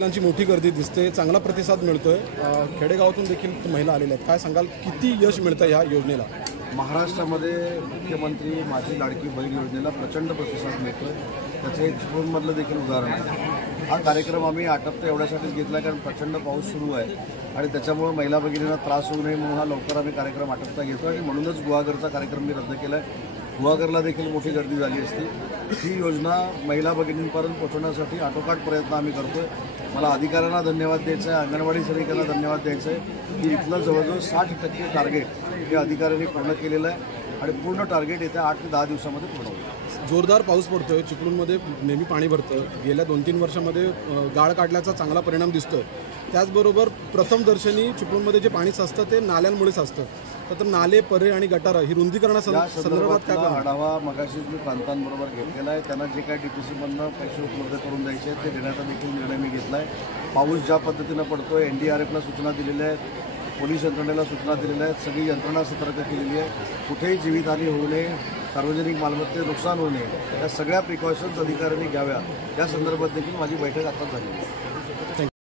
महिलांची मोठी गर्दी दिसते, चांगला प्रतिसाद मिळतोय। खेडेगावातून देखील महिला आलेल्या आहेत। काय सांगाल, किती यश मिळतं या योजनेला? महाराष्ट्रामध्ये मुख्यमंत्री माझी लाडकी बहीण योजनेला प्रचंड प्रतिसाद मिळतोय। त्याचं एक चिपळूणमधलं देखील उदाहरण आहे। हा कार्यक्रम आम्ही आटपता एवढ्यासाठीच घेतला कारण प्रचंड पाऊस सुरू आहे आणि त्याच्यामुळे महिला भगिनींना त्रास होऊ नये म्हणून हा लवकर आम्ही कार्यक्रम आटपता घेतो आणि म्हणूनच गुहागरचा कार्यक्रम मी रद्द केला आहे। गुहागरला देखील मोठी गर्दी झाली असती। ही योजना महिला भगिनींपर्यंत पोहोचवण्यासाठी आटोकाट प्रयत्न आम्ही करतोय। मला अधिकाऱ्यांना धन्यवाद द्यायचा आहे, अंगणवाडी सेविकांना धन्यवाद द्यायचा आहे की इथलं जवळजवळ 60% टार्गेट हे अधिकाऱ्यांनी पूर्ण केलेलं आहे आणि पूर्ण टार्गेट येत्या 8 ते 10 दिवसामध्ये पूर्ण होईल। जोरदार पाऊस पडतोय, चिपळूणमध्ये नेहमी पाणी भरतं। गेल्या 2-3 वर्षांमध्ये गाळ काढल्याचा चांगला परिणाम दिसतोय। त्याचबरोबर प्रथम दर्शनी चिपळूणमध्ये जे पाणी साचतं ते नाल्यांमुळे साचतं। तर नाले, परे आणि गटार ही रुंदीकरणासंदर्भात काय आढावा मगाशीच मी प्रांतांबरोबर घेतलेला आहे। त्यांना जे काय DPCमधनं पैसे उपलब्ध करून द्यायचे ते देण्याचा देखील निर्णय मी घेतला आहे। पाऊस ज्या पद्धतीनं पडतोय, NDRFला सूचना दिलेल्या आहेत, पोलीस यंत्रणेला सूचना दिलेल्या आहेत, सगळी यंत्रणा सतर्क केलेली आहे। कुठेही जीवितहानी होऊ नये, सार्वजनिक मालमत्तेत नुकसान होऊ नये, या सगळ्या प्रिकॉशन्स अधिकाऱ्यांनी घ्याव्या, या संदर्भात देखील माझी बैठक आता झाली आहे।